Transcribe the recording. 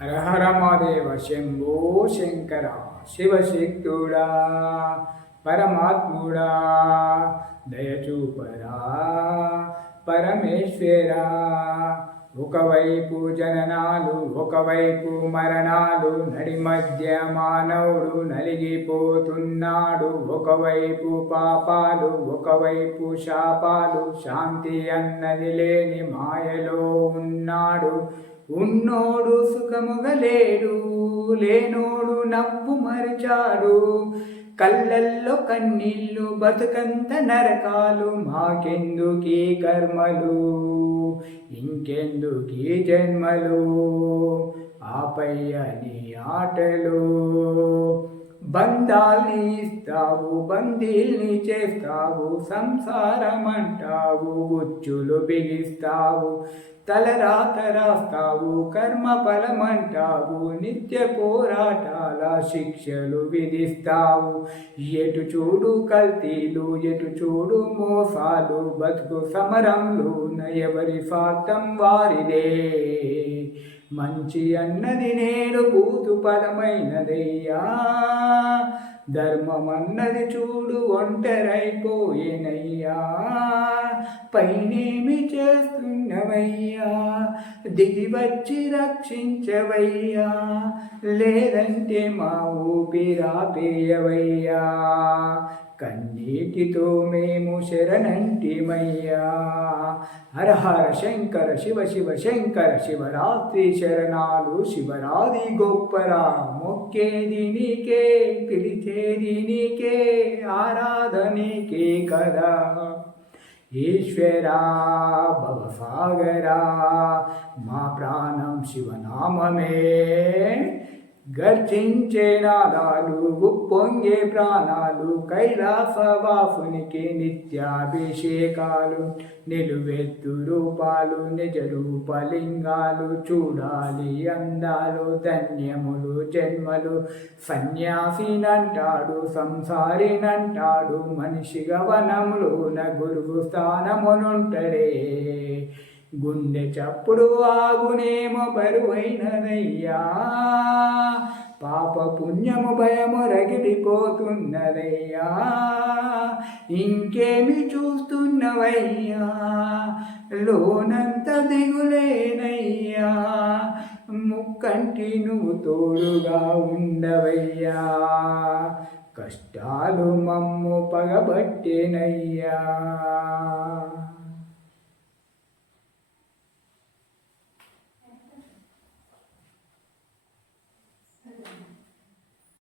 హర హర మహాదేవ శంభో శంకర శివశక్తుడా పరమాత్ముడా దయచూపరా పరమేశ్వరా. ఒకవైపు జననాలు ఒకవైపు మరణాలు, నడి మధ్య మానవుడు నలిగిపోతున్నాడు. ఒకవైపు పాపాలు ఒకవైపు శాపాలు, శాంతి అన్నది లేని మాయలో ఉన్నాడు. ఉన్నోడు సుఖముగా లేడు, లేనోడు నవ్వు మరిచాడు. కళ్ళల్లో కన్నీళ్ళు బతుకంత నరకాలు, మాకెందుకీ కర్మలు ఇంకెందుకీ జన్మలు, ఆపై అని ఆటలు. బంధాల్ని ఇస్తావు బందీల్ని చేస్తావు, సంసారం అంటావు ఉచ్చులు బిగిస్తావు. తలరాత రాస్తావు కర్మ ఫలమంటావు, నిత్య పోరాటాల శిక్షలు విధిస్తావు. ఎటు చూడు కల్తీలు ఎటు చూడు మోసాలు, బతుకు సమరంలో ఎవరి స్వార్థం వారిదే. మంచి అన్నది నేడు బూతు పదమైనదయ్యా, ధర్మం అన్నది చూడు ఒంటరైపోయేనయ్యా. పైనేమి చేస్తున్నవయ్యా, దిగి వచ్చి రక్షించవయ్యా, లేదంటే మా ఊపిరాపేయవయ్యా. కన్నీటితో మేము శరణంటిమయ్యా. హర హర శంకర శివ శివ శంకర, శివరాత్రి శరణాలు శివరాది గొప్పరా. మొక్కేది నీకే పిలిచేది నీకే, ఆరాధనీకే కదా ఈశ్వరా భవసాగరా. మా ప్రాణం శివనామమే, గర్జించే నాదాలు ఉప్పొంగే ప్రాణాలు, కైలాసవాసునికి నిత్యాభిషేకాలు. నిలువెత్తు రూపాలు నిజ రూపలింగాలు, చూడాలి అందాలు ధన్యములు జన్మలు. సన్యాసినంటాడు సంసారినంటాడు, మనిషిగా వనములోన గురువు స్థానమునుంటడే. గుండె చప్పుడు ఆగునేమో బరువైనదయ్యా, పాప పుణ్యము భయము రగిలిపోతున్నదయ్యా. ఇంకేమి చూస్తున్నవయ్యా, లోనంత దిగులేనయ్యా. ముక్కంటి నువ్వు తోడుగా ఉండవయ్యా, కష్టాలు మమ్ము పగబట్టేనయ్యా.